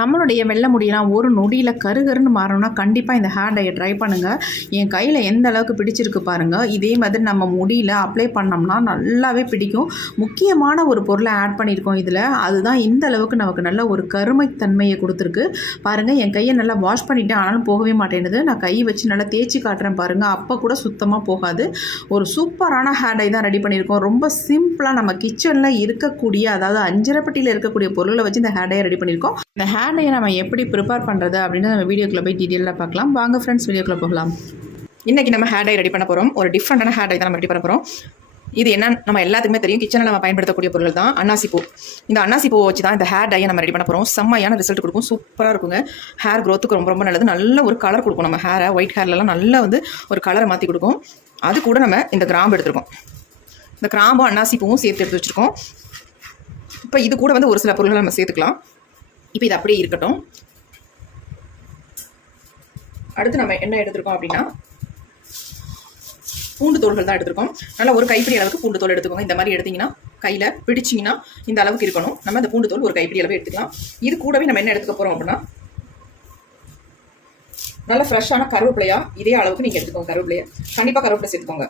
நம்மளுடைய வெள்ளை முடியெல்லாம் ஒரு நொடியில் கருகருன்னு மாறணும்னா கண்டிப்பாக இந்த ஹேர் டையை ட்ரை பண்ணுங்கள். என் கையில் எந்த அளவுக்கு பிடிச்சிருக்கு பாருங்கள். இதே மாதிரி நம்ம முடியில் அப்ளை பண்ணோம்னா நல்லாவே பிடிக்கும். முக்கியமான ஒரு பொருளை ஆட் பண்ணியிருக்கோம் இதில். அதுதான் இந்த அளவுக்கு நமக்கு நல்ல ஒரு கருமைத்தன்மையை கொடுத்துருக்கு. பாருங்கள், என் கையை நல்லா வாஷ் பண்ணிவிட்டேன், ஆனாலும் போகவே மாட்டேங்குது. நான் கை வச்சு நல்லா தேய்ச்சி காட்டுறேன் பாருங்கள். அப்போ கூட சுத்தமாக போகாது. ஒரு சூப்பரான ஹேர் டை தான் ரெடி பண்ணியிருக்கோம். ரொம்ப சிம்பிளாக நம்ம கிச்சனில் இருக்கக்கூடிய, அதாவது அஞ்சரைப்பட்டியில் இருக்கக்கூடிய பொருளை வச்சு இந்த ஹேர் டையை ரெடி பண்ணியிருக்கோம். இந்த ஹேர் டையை நம்ம எப்படி ப்ரிப்பேர் பண்ணுறது அப்படின்னு நம்ம வீடியோக்குள்ளே போய் டீட்டெயிலாக பார்க்கலாம். வாங்க ஃப்ரெண்ட்ஸ், வீடியோக்குள்ளே போகலாம். இன்றைக்கி நம்ம ஹேர் டை ரெடி பண்ண போகிறோம். ஒரு டிஃப்ரெண்டான ஹேர் டை தான் நம்ம ரெடி பண்ண போகிறோம். இது என்ன, நம்ம எல்லாத்துக்குமே தெரியும், கிச்சனில் நம்ம பயன்படுத்தக்கூடிய பொருள் தான் அன்னாசி பூ. இந்த அன்னாசி பூவை வச்சு தான் இந்த ஹேர் டையை நம்ம ரெடி பண்ண போகிறோம். செம்மையான ரிசல்ட் கொடுக்கும், சூப்பராக இருக்குங்க. ஹேர் க்ரோத்துக்கு ரொம்ப ரொம்ப நல்லது. நல்ல ஒரு கலர் கொடுக்கும். நம்ம ஹேரை ஒயிட் ஹேர்லலாம் நல்லா வந்து ஒரு கலரை மாற்றி கொடுக்கும். அது கூட நம்ம இந்த கிராம்பு எடுத்துருக்கோம். இந்த கிராம்பும் அன்னாசி பூவும் சேர்த்து எடுத்து வச்சுருக்கோம். இப்போ இது கூட வந்து ஒரு சில பொருள்களை நம்ம சேர்த்துக்கலாம். இப்போ இது அப்படியே இருக்கட்டும். அடுத்து நம்ம என்ன எடுத்துருக்கோம் அப்படின்னா, பூண்டு தோல்கள் தான் எடுத்துருக்கோம். நல்லா ஒரு கைப்பிடி அளவுக்கு பூண்டு தோல் எடுத்துக்கோங்க. இந்த மாதிரி எடுத்திங்கன்னா கையில் பிடிச்சிங்கன்னா இந்த அளவுக்கு இருக்கணும். நம்ம அந்த பூண்டு தோல் ஒரு கைப்பிடி அளவு எடுத்துக்கலாம். இது கூடவே நம்ம என்ன எடுத்துக்க போகிறோம் அப்படின்னா, நல்ல ஃப்ரெஷ்ஷான கருவேப்பிலையா இதே அளவுக்கு நீங்கள் எடுத்துக்கோங்க. கருவேப்பிலையை கண்டிப்பாக கருவேப்பிலை சேர்த்துக்கோங்க.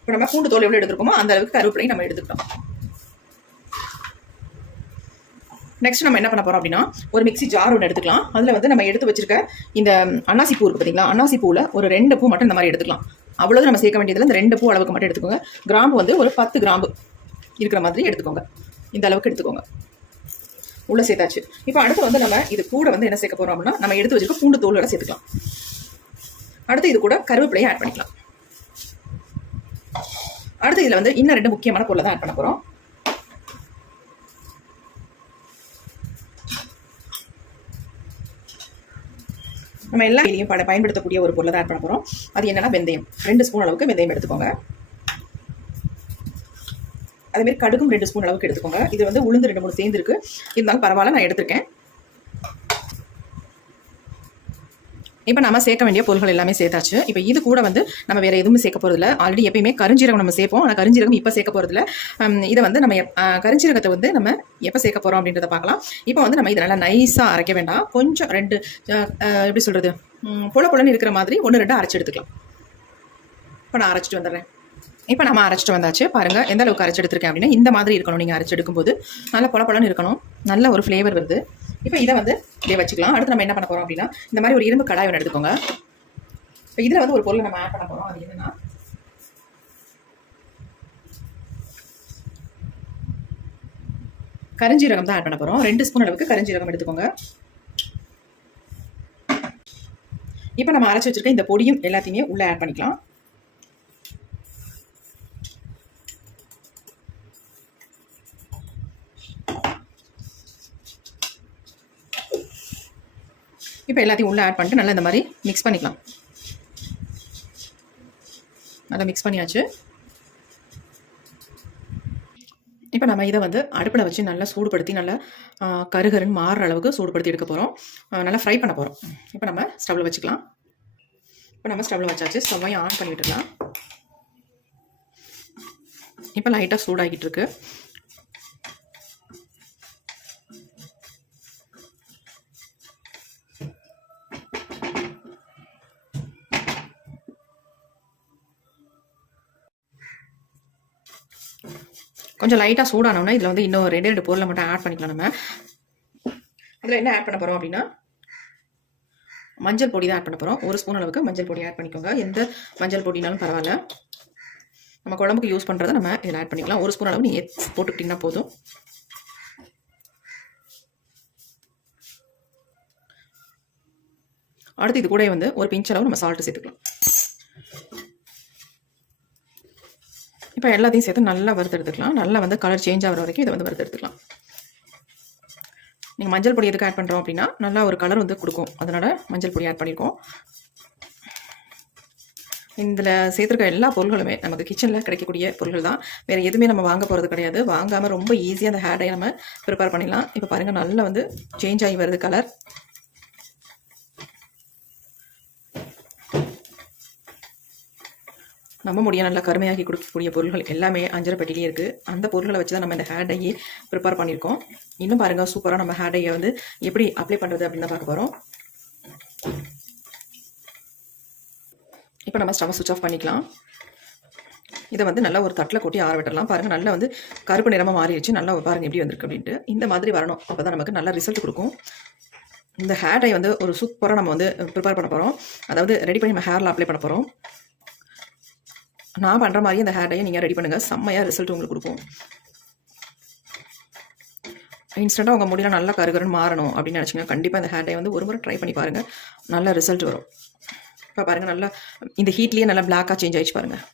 இப்போ நம்ம பூண்டு தோல் எவ்வளோ எடுத்துருக்கோமோ அந்த அளவுக்கு கருவேப்பிலையும் நம்ம எடுத்துக்கிட்டோம். நெக்ஸ்ட் நம்ம என்ன பண்ண போகிறோம் அப்படின்னா, ஒரு மிக்ஸி ஜார் ஒன்று எடுத்துக்கலாம். அதில் வந்து நம்ம எடுத்து வச்சிருக்க இந்த அன்னாசி பூ இருக்குது பார்த்தீங்களா, அன்னாசி பூவில் ஒரு 2 பூ மட்டும் இந்த மாதிரி எடுத்துக்கலாம். அவ்வளோது நம்ம சேர்க்க வேண்டியதில் இந்த 2 பூ அளவுக்கு மட்டும் எடுத்துக்கோங்க. கிராம்பு வந்து ஒரு 10 கிராம்பு இருக்கிற மாதிரி எடுத்துக்கோங்க. இந்த அளவுக்கு எடுத்துக்கோங்க. உள்ளே சேர்த்தாச்சு. இப்போ அடுத்து வந்து நம்ம இது கூட வந்து என்ன சேர்க்க போகிறோம் அப்படின்னா, நம்ம எடுத்து வச்சிருக்க பூண்டு தோலோட சேர்த்துக்கலாம். அடுத்து இது கூட கருவேப்பிலையை ஆட் பண்ணிக்கலாம். அடுத்து இதில் வந்து இன்னும் 2 முக்கியமான பொருளை தான் ஆட் பண்ண போகிறோம். நம்ம எல்லா வேலையும் பயன்படுத்தக்கூடிய ஒரு பொருளை தான் ஆட் பண்ண போகிறோம். அது என்னன்னா வெந்தயம். 2 ஸ்பூன் அளவுக்கு வெந்தயம் எடுத்துக்கோங்க. அதேமாதிரி கடுகும் 2 ஸ்பூன் அளவுக்கு எடுத்துக்கோங்க. இது வந்து உளுந்து 2-3 சேர்ந்துருக்கு, இருந்தாலும் பரவாயில்ல, நான் எடுத்திருக்கேன். இப்போ நம்ம சேர்க்க வேண்டிய பொருட்கள் எல்லாமே சேர்த்தாச்சு. இப்போ இது கூட வந்து நம்ம வேறு எதுவுமே சேர்க்க போகிறதில்ல. ஆல்ரெடி எப்பயுமே கருஞ்சீரகம் நம்ம சேர்ப்போம், ஆனால் கருஞ்சீரகம் இப்போ சேர்க்க போகிறதில்ல. இதை வந்து நம்ம கருஞ்சீரகத்தை வந்து நம்ம எப்போ சேர்க்க போகிறோம் அப்படின்றத பார்க்கலாம். இப்போ வந்து நம்ம இதை நல்லா நைஸாக அரைக்க வேண்டாம். கொஞ்சம் 2 எப்படி சொல்கிறது, பொலன்னு இருக்கிற மாதிரி 1-2 அரைச்சி எடுத்துக்கலாம். இப்போ நான் அரைச்சிட்டு வந்துடுறேன். இப்போ நம்ம அரைச்சிட்டு வந்தாச்சு. பாருங்கள் எந்த அளவுக்கு அரைச்சி எடுத்துருக்கேன் அப்படின்னா, இந்த மாதிரி இருக்கணும். நீங்கள் அரைச்சி எடுக்கும்போது நல்லா பொலன்னு இருக்கணும். நல்ல ஒரு ஃப்ளேவர் வருது. இப்போ இதை வந்து இப்படியே வச்சுக்கலாம். அடுத்து நம்ம என்ன பண்ண போகிறோம் அப்படின்னா, இந்த மாதிரி ஒரு இரும்பு கடாய் ஒன்று எடுத்துக்கோங்க. இப்போ இதில் வந்து ஒரு பொருளை நம்ம ஆட் பண்ண போகிறோம். அது என்னன்னா, கருஞ்சீரகம் தான் ஆட் பண்ண போகிறோம். 2 ஸ்பூன் அளவுக்கு கருஞ்சீரகம் எடுத்துக்கோங்க. இப்போ நம்ம அரைச்சி வச்சிருக்க இந்த பொடியும் எல்லாத்தையுமே உள்ளே ஆட் பண்ணிக்கலாம். இப்போ எல்லாத்தையும் உள்ளே ஆட் பண்ணிட்டு நல்லா இந்த மாதிரி மிக்ஸ் பண்ணிக்கலாம். நல்லா மிக்ஸ் பண்ணியாச்சு. இப்போ நம்ம இதை வந்து அடுப்பில் வச்சு நல்லா சூடுபடுத்தி நல்லா கருகருன்னு மாறுற அளவுக்கு சூடுபடுத்தி எடுக்க போகிறோம். நல்லா ஃப்ரை பண்ண போகிறோம். இப்போ நம்ம ஸ்டவ்வில் வச்சுக்கலாம். இப்போ நம்ம ஸ்டவ்வில் வச்சாச்சு. ஸ்டவ்வையும் ஆன் பண்ணி விட்டுடலாம். இப்போ லைட்டாக சூடாகிட்டு இருக்கு. கொஞ்சம் லைட்டாக சூடானோன்னா இதில் வந்து இன்னும் 2 பொருளை மட்டும் ஆட் பண்ணிக்கலாம். நம்ம அதில் என்ன ஆட் பண்ண போகிறோம் அப்படின்னா, மஞ்சள் பொடி தான் ஆட் பண்ண போகிறோம். 1 ஸ்பூன் அளவுக்கு மஞ்சள் பொடி ஆட் பண்ணிக்கோங்க. எந்த மஞ்சள் பொடினாலும் பரவாயில்ல, நம்ம குழம்புக்கு யூஸ் பண்ணுறதை நம்ம இதில் ஆட் பண்ணிக்கலாம். 1 ஸ்பூன் அளவு நீங்கள் போட்டுக்கிட்டிங்கன்னா போதும். அடுத்து இது கூட வந்து ஒரு பிஞ்ச் அளவு நம்ம சால்ட்டு சேர்த்துக்கலாம். இப்போ எல்லாத்தையும் சேர்த்து நல்லா வறுத்தெடுத்துக்கலாம். நல்லா வந்து கலர் சேஞ்ச் ஆகிற வரைக்கும் இதை வந்து வறுத்தெடுத்துக்கலாம். நீங்கள் மஞ்சள் பொடி எதுக்கு ஆட் பண்ணுறோம் அப்படின்னா, நல்லா ஒரு கலர் வந்து கொடுக்கும். அதனால் மஞ்சள் பொடி ஆட் பண்ணியிருக்கோம். இதில் சேர்த்துருக்க எல்லா பொருள்களுமே நமக்கு கிச்சனில் கிடைக்கக்கூடிய பொருள்கள் தான். வேறு எதுவுமே நம்ம வாங்க போகிறது கிடையாது. வாங்காமல் ரொம்ப ஈஸியாக அந்த ஹேர் டை நம்ம ப்ரிப்பேர் பண்ணிடலாம். இப்போ பாருங்கள், நல்லா வந்து சேஞ்ச் ஆகி வருது கலர். நம்ம முடிய நல்லா கருமையாக்கி கொடுக்கக்கூடிய பொருள்கள் எல்லாமே அஞ்சரை பெட்டிலேயே இருக்குது. அந்த பொருள்களை வச்சு தான் நம்ம இந்த ஹேர் டையை ப்ரிப்பேர் பண்ணியிருக்கோம். இன்னும் பாருங்கள், சூப்பராக நம்ம ஹேர் டையை வந்து எப்படி அப்ளை பண்ணுறது அப்படின்னு தான் பார்க்க போகிறோம். இப்போ நம்ம ஸ்டவ் சுவிட்ச் ஆஃப் பண்ணிக்கலாம். இதை வந்து நல்லா ஒரு தட்டில் கொட்டி ஆற விட்டுடலாம். பாருங்கள், நல்லா வந்து கருப்பு நிறமாக மாறிடுச்சு. நல்லா பாருங்கள் எப்படி வந்திருக்கு அப்படின்ட்டு. இந்த மாதிரி வரணும், அப்போ தான் நமக்கு நல்லா ரிசல்ட் கொடுக்கும். இந்த ஹேர் டை வந்து ஒரு சூப்பராக நம்ம வந்து ப்ரிப்பேர் பண்ண போகிறோம். அதாவது ரெடி பண்ணி நம்ம ஹேரில் அப்ளை பண்ண போகிறோம். நான் பண்ணுற மாதிரி அந்த ஹேர் டையை நீங்கள் ரெடி பண்ணுங்கள். செம்மையாக ரிசல்ட் உங்களுக்கு கொடுக்கும். இன்ஸ்டண்ட்டாக உங்கள் முடியல நல்லா கருகருன்னு மாறணும் அப்படின்னு நினச்சிங்கன்னா கண்டிப்பாக இந்த ஹேர் டை வந்து ஒரு முறை ட்ரை பண்ணி பாருங்கள். நல்ல ரிசல்ட் வரும். இப்போ பாருங்கள், நல்லா இந்த ஹீட்லேயே நல்லா பிளாக்காக சேஞ்ச் ஆகிடுச்சு பாருங்கள்.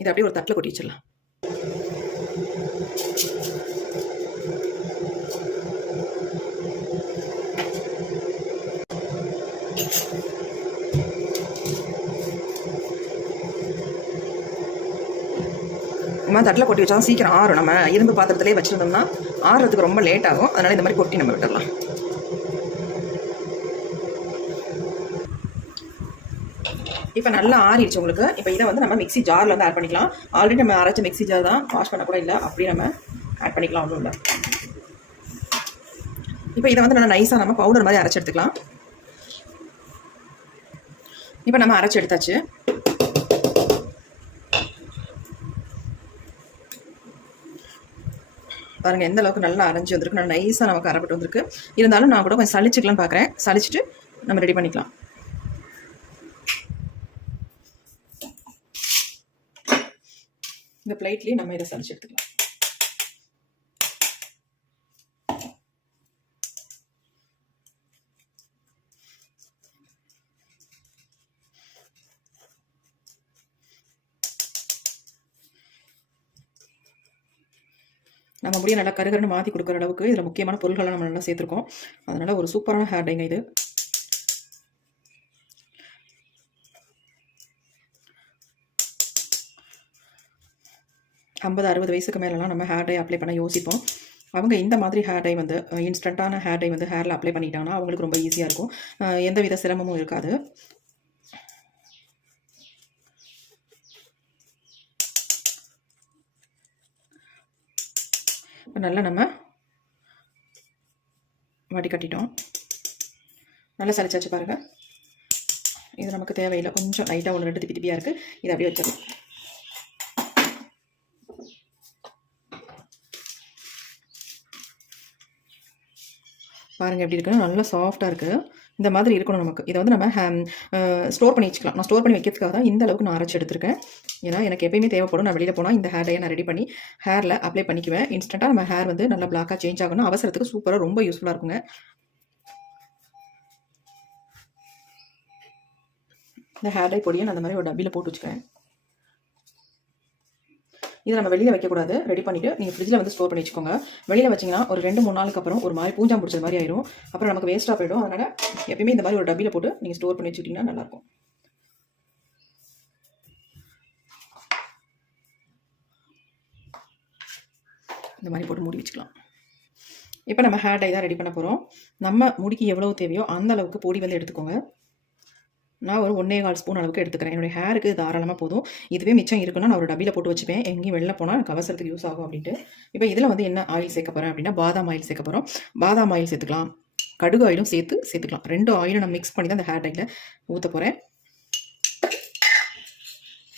இதை அப்படியே ஒரு தட்டில் கொட்டி வச்சிடலாம். இந்த மாதிரி தட்டில் கொட்டி வச்சா சீக்கிரம் ஆறும். நம்ம இரும்பு பாத்திரத்திலே வச்சுருந்தோம்னா ஆறுறதுக்கு ரொம்ப லேட் ஆகும். அதனால் இந்த மாதிரி கொட்டி நம்ம விட்டுடலாம். இப்போ நல்லா ஆறிடுச்சு உங்களுக்கு. இப்போ இதை வந்து நம்ம மிக்ஸி ஜாரில் வந்து ஆட் பண்ணிக்கலாம். ஆல்ரெடி நம்ம அரைச்ச மிக்ஸி ஜார் தான், வாஷ் பண்ண கூட இல்லை. அப்படியே நம்ம ஆட் பண்ணிக்கலாம், ஒன்றும் இல்லை. இப்போ இதை வந்து நல்லா நைஸாக நம்ம பவுடர் மாதிரி அரைச்சி எடுத்துக்கலாம். இப்போ நம்ம அரைச்சி எடுத்தாச்சு. பாருங்கள் எந்த அளவுக்கு நல்லா அரைஞ்சி வந்திருக்கு. நல்லா நைஸாக நமக்கு அரைப்பட்டு வந்திருக்கு. இருந்தாலும் நான் கூட கொஞ்சம் சளிச்சிக்கலாம்னு பார்க்குறேன். சளிச்சிட்டு நம்ம ரெடி பண்ணிக்கலாம். இந்த பிளேட்லேயே நம்ம இதை சளிச்சு எடுத்துக்கலாம். நம்ம முடிய நல்லா கருகருன்னு மாற்றி கொடுக்குற அளவுக்கு இதில் முக்கியமான பொருள்களை நம்ம நல்லா சேர்த்துருக்கோம். அதனால் ஒரு சூப்பரான ஹேர் டைங்க இது. ஐம்பது 60 வயசுக்கு மேலெலாம் நம்ம ஹேர் டை அப்ளை பண்ண யோசிப்போம். அவங்க இந்த மாதிரி ஹேர் டை வந்து இன்ஸ்டண்ட்டான ஹேர் டை வந்து ஹேரில் அப்ளை பண்ணிட்டாங்கன்னா அவங்களுக்கு ரொம்ப ஈஸியாக இருக்கும். எந்த வித சிரமமும் இருக்காது. நல்லா நம்ம வடிகட்டிட்டோம். நல்லா சளிச்சாச்சு பாருங்கள். இது நமக்கு தேவையில்லை. கொஞ்சம் லைட்டாக 1-2 திப்பி திப்பியாக இருக்குது. இதை அப்படியே வச்சிடலாம். பாருங்கள் எப்படி இருக்குன்னு. நல்லா சாஃப்டாக இருக்குது. இந்த மாதிரி இருக்கணும் நமக்கு. இதை வந்து நம்ம ஸ்டோர் பண்ணி வச்சுக்கலாம். நான் ஸ்டோர் பண்ணி வைக்கிறதுக்காக தான் இந்த அளவுக்கு நான் அரைச்சி எடுத்துருக்கேன். ஏன்னா எனக்கு எப்பயுமே தேவைப்படும். நான் வெளியில் போனால் இந்த ஹேர் டையை நான் ரெடி பண்ணி ஹேரில் அப்ளை பண்ணிக்குவேன். இன்ஸ்டண்ட்டாக நம்ம ஹேர் வந்து நல்லா பிளாக்காக சேஞ்ச் ஆகணும். அவசரத்துக்கு சூப்பராக ரொம்ப யூஸ்ஃபுல்லாக இருக்குங்க. இந்த ஹேர் டை பொடியை நான் அந்த மாதிரி ஒரு டப்பியில் போட்டு வச்சுக்கிறேன். இதை நம்ம வெளியில் வைக்கக்கூடாது. ரெடி பண்ணிவிட்டு நீங்கள் ஃப்ரிட்ஜில் வந்து ஸ்டோர் பண்ணி வச்சுக்கோங்க. வெளியில் வச்சிங்கன்னா ஒரு 2-3 நாளுக்கு அப்புறம் ஒரு மாதிரி பூஞ்சா பிடிச்சது மாதிரி ஆயிரும். அப்புறம் நமக்கு வேஸ்ட்டாக போயிடும். அதனால் எப்பயுமே இந்த மாதிரி ஒரு டப்பியில் போட்டு நீங்கள் ஸ்டோர் பண்ணி வச்சுக்கிட்டிங்கன்னா நல்லாயிருக்கும். இந்த மாதிரி போட்டு மூடி வச்சுக்கலாம். இப்போ நம்ம ஹேர் டை தான் ரெடி பண்ண போகிறோம். நம்ம முடிக்கு எவ்வளோ தேவையோ அந்த அளவுக்கு பொடி வந்து எடுத்துக்கோங்க. நான் ஒரு 1.25 ஸ்பூன் அளவுக்கு எடுத்துக்கிறேன். என்னுடைய ஹேருக்கு தாராளமாக போதும். இதுவே மிச்சம் இருக்குன்னா நான் ஒரு டப்பியில் போட்டு வச்சுப்பேன். எங்கேயும் வெளில போனால் எனக்கு அவசரத்துக்கு யூஸ் ஆகும் அப்படின்ட்டு. இப்போ இதில் வந்து என்ன ஆயில் சேர்க்க போகிறேன் அப்படின்னா பாதாம் ஆயில் சேர்க்க போகிறோம். பாதாம் ஆயில் சேர்த்துக்கலாம், கடுகு ஆயிலும் சேர்த்துக்கலாம். 2 ஆயிலும் நான் மிக்ஸ் பண்ணி தான் அந்த ஹேர் டையில் ஊற்ற போகிறேன்.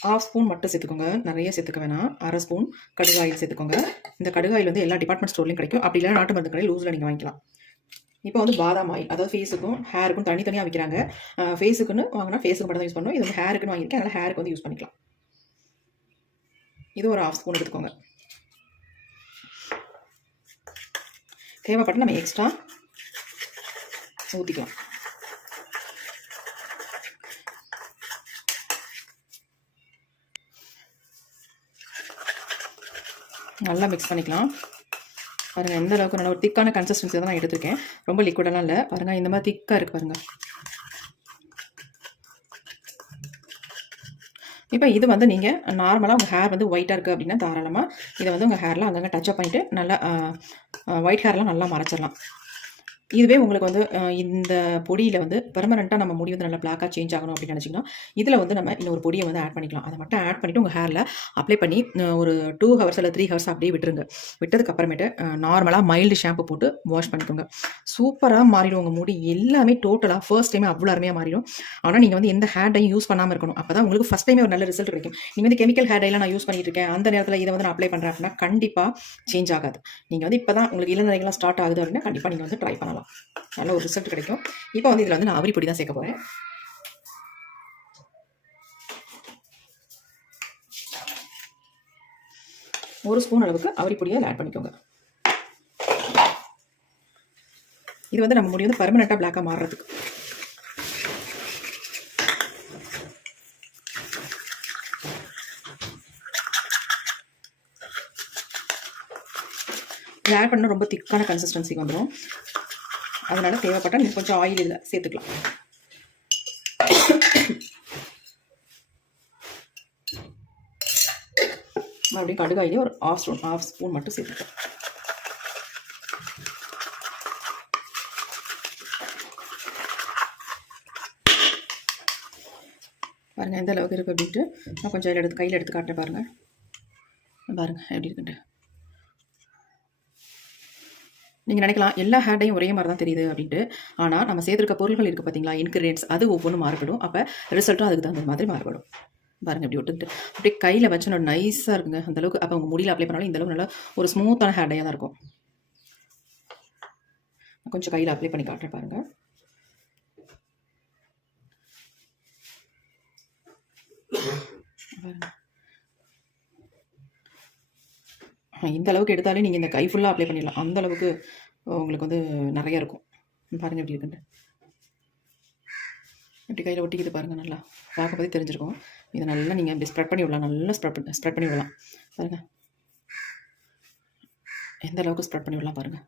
1/2 ஸ்பூன் மட்டும் சேர்த்துக்கோங்க, நிறைய சேர்த்துக்க வேணாம். 1/2 ஸ்பூன் கடுகு ஆயில் சேர்த்துக்கோங்க. இந்த கடுகு ஆயில் வந்து எல்லா டிபார்ட்மெண்ட் ஸ்டோர்லையும் கிடைக்கும். அப்படி இல்லை நாட்டு மருந்து கடையில் லூஸில் நீங்கள் வாங்கிக்கலாம். இப்போ வந்து பாதாம் ஆயில், அதாவது ஃபேஸுக்கும் ஹேருக்கும் தனித்தனியாக விற்கிறாங்க. ஃபேஸுக்குன்னு வாங்கினா ஃபேஸுக்கு மட்டும் தான் யூஸ் பண்ணணும். இது வந்து ஹேருக்குன்னு வாங்கியிருக்கேன். அதனால் ஹேருக்கு வந்து யூஸ் பண்ணிக்கலாம். இது ஒரு 1/2 ஸ்பூன் எடுத்துக்கோங்க. தேவைப்பட்டு நம்ம எக்ஸ்ட்ரா ஊற்றிக்கலாம். நல்லா மிக்ஸ் பண்ணிக்கலாம். பாருங்கள் எந்த அளவுக்கு நல்லா ஒரு திக்கான கன்சிஸ்டன்சி தான் நான் எடுத்துருக்கேன். ரொம்ப லிக்விடெல்லாம் இல்லை. பாருங்கள் இந்த மாதிரி திக்காக இருக்குது பாருங்கள். இப்போ இது வந்து நீங்கள் நார்மலாக உங்கள் ஹேர் வந்து ஒயிட்டாக இருக்குது அப்படின்னா தாராளமாக இதை வந்து உங்கள் ஹேரில் அங்கங்கே டச்சப் பண்ணிவிட்டு நல்லா ஒயிட் ஹேர்லாம் நல்லா மறைச்சிடலாம். இதுவே உங்களுக்கு வந்து இந்த பொடியில் வந்து பெர்மனெண்ட்டாக நம்ம முடி வந்து நல்லா பிளாக்காக சேஞ்ச் ஆகணும் அப்படின்னு நினச்சிங்கன்னா இதில் வந்து நம்ம இன்னொரு பொடியை வந்து ஆட் பண்ணிக்கலாம். அதை மட்டும் ஆட் பண்ணிவிட்டு உங்கள் ஹேரில் அப்ளை பண்ணி ஒரு 2 ஹவர்ஸ் இல்லை 3 ஹவர்ஸ் அப்படியே விட்டுருங்க. விட்டதுக்கப்புறமேட்டு நார்மலாக மைல்டு ஷாம்பு போட்டு வாஷ் பண்ணிக்கோங்க. சூப்பராக மாறிடும் உங்கள் முடி எல்லாமே டோட்டலாக ஃபர்ஸ்ட் டைமே அவ்வளோ அருமையாக மாறிடும். ஆனால் நீங்கள் வந்து எந்த ஹேர் டையும் யூஸ் பண்ணாமல் இருக்கணும். அப்போ தான் உங்களுக்கு ஃபஸ்ட் டைமே ஒரு நல்ல ரிசல்ட் கிடைக்கும். நீங்கள் வந்து கெமிக்கல் ஹேர் டைலாம் நான் யூஸ் பண்ணிட்டு இருக்கேன், அந்த நேரத்தில் இதை வந்து நான் அப்ளை பண்ணுறேன் அப்படின்னா கண்டிப்பாக சேஞ்ச் ஆகாது. நீங்கள் வந்து இப்போ தான் உங்களுக்கு இளநரைகள்லாம் ஸ்டார்ட் ஆகுது அப்படின்னா கண்டிப்பாக நீங்கள் வந்து ட்ரை பண்ணலாம். நல்ல ஒரு ரிசல்ட் கிடைக்கும். இப்போ வந்து இதில் வந்து நான் அவரி பொடி தான் சேர்க்க போகிறேன். ஒரு ஸ்பூன் அளவுக்கு அவரி பொடியை ஆட் பண்ணிக்கோங்க. இது வந்து நம்ம முடி வந்து பர்மனெண்ட்டாக பிளாக்காக மாறுறதுக்கு. இதை ஆட் பண்ணால் ரொம்ப திக்கான கன்சிஸ்டன்சிக்கு வந்துடும். அதனால் தேவைப்பட்டால் நீங்கள் கொஞ்சம் ஆயில் இதில் சேர்த்துக்கலாம். மறுபடியும் கடுகாயிலே ஒரு ஆஃப் ஸ்பூன் மட்டும் சேர்த்துக்கலாம். பாருங்கள் எந்த அளவுக்கு இருக்குது அப்படின்ட்டு நான் கொஞ்சம் கையில் எடுத்து காட்டுறேன். பாருங்கள் எப்படி இருக்குன்ட்டு. நீங்கள் நினைக்கலாம் எல்லா ஹேர்டையும் ஒரே மாதிரி தான் தெரியுது அப்படின்ட்டு. ஆனால் நம்ம சேர்த்துருக்க பொருட்கள் இருக்குது பார்த்தீங்களா, இன்க்ரீடியன்ட்ஸ், அது ஒவ்வொன்றும் மாறுபடும். அப்போ ரிசல்ட்டும் அதுக்கு தகுந்த மாதிரி மாறுபடும். பாருங்கள் எப்படி விட்டுக்கிட்டு அப்படியே கையில் வச்சு நான் நைஸாக இருக்குங்க அந்தளவுக்கு. அப்போ உங்கள் முடியில் அப்ளை பண்ணாலும் இந்தளவுக்கு நல்லா ஒரு ஸ்மூத்தான ஹேர் டையாக தான் இருக்கும். கொஞ்சம் கையில் அப்ளை பண்ணி காட்டுறேன் பாருங்கள். இந்த அளவுக்கு எடுத்தாலே நீங்கள் இந்த கை ஃபுல்லாக அப்ளை பண்ணிடலாம். அந்த அளவுக்கு உங்களுக்கு வந்து நிறையா இருக்கும். பாருங்கள் எப்படி இருக்குன்ட்டு. இப்படி கையில் ஒட்டிக்கிட்டு பாருங்கள். நல்லா பார்க்க பற்றி தெரிஞ்சிருக்கும். இதை நல்லா நீங்கள் இப்படி ஸ்ப்ரெட் பண்ணி விடலாம். நல்லா ஸ்ப்ரெட் பண்ணி விடலாம். பாருங்கள் எந்த அளவுக்கு ஸ்ப்ரெட் பண்ணி விடலாம் பாருங்கள்.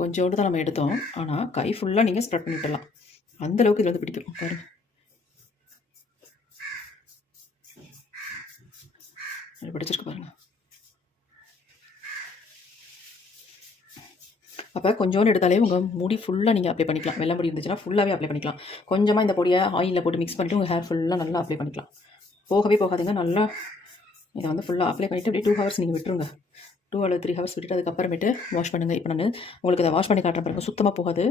கொஞ்சோண்டு தான் நம்ம எடுத்தோம், ஆனால் கை ஃபுல்லாக நீங்கள் ஸ்ப்ரெட் பண்ணி விடலாம். அந்தளவுக்கு இதில் வந்து பிடிக்கும். பாருங்கள் பிடிச்சிருக்கு பாருங்கள். அப்போ கொஞ்சோண்டு எடுத்தாலே உங்கள் முடி ஃபுல்லாக நீங்கள் அப்ளை பண்ணிக்கலாம். வெள்ளை முடி இருந்துச்சுன்னா ஃபுல்லாகவே அப்ளை பண்ணிக்கலாம். கொஞ்சமாக இந்த பொடியை ஆயிலில் போட்டு மிக்ஸ் பண்ணிவிட்டு உங்கள் ஹேர் ஃபுல்லாக நல்லா அப்ளை பண்ணிக்கலாம். போகவே போகாதுங்க. நல்லா இதை வந்து ஃபுல்லாக அப்ளை பண்ணிவிட்டு அப்படியே 2 ஹவர்ஸ் நீங்கள் விட்டுருங்க. 2 அல்லது 3 ஹவர்ஸ் விட்டுட்டு அதுக்கப்புறமேட்டு வாஷ் பண்ணுங்கள். இப்போ நான் உங்களுக்கு இதை வாஷ் பண்ணி காட்டுறேன் பாருங்கள். சுத்தமாக போகாது.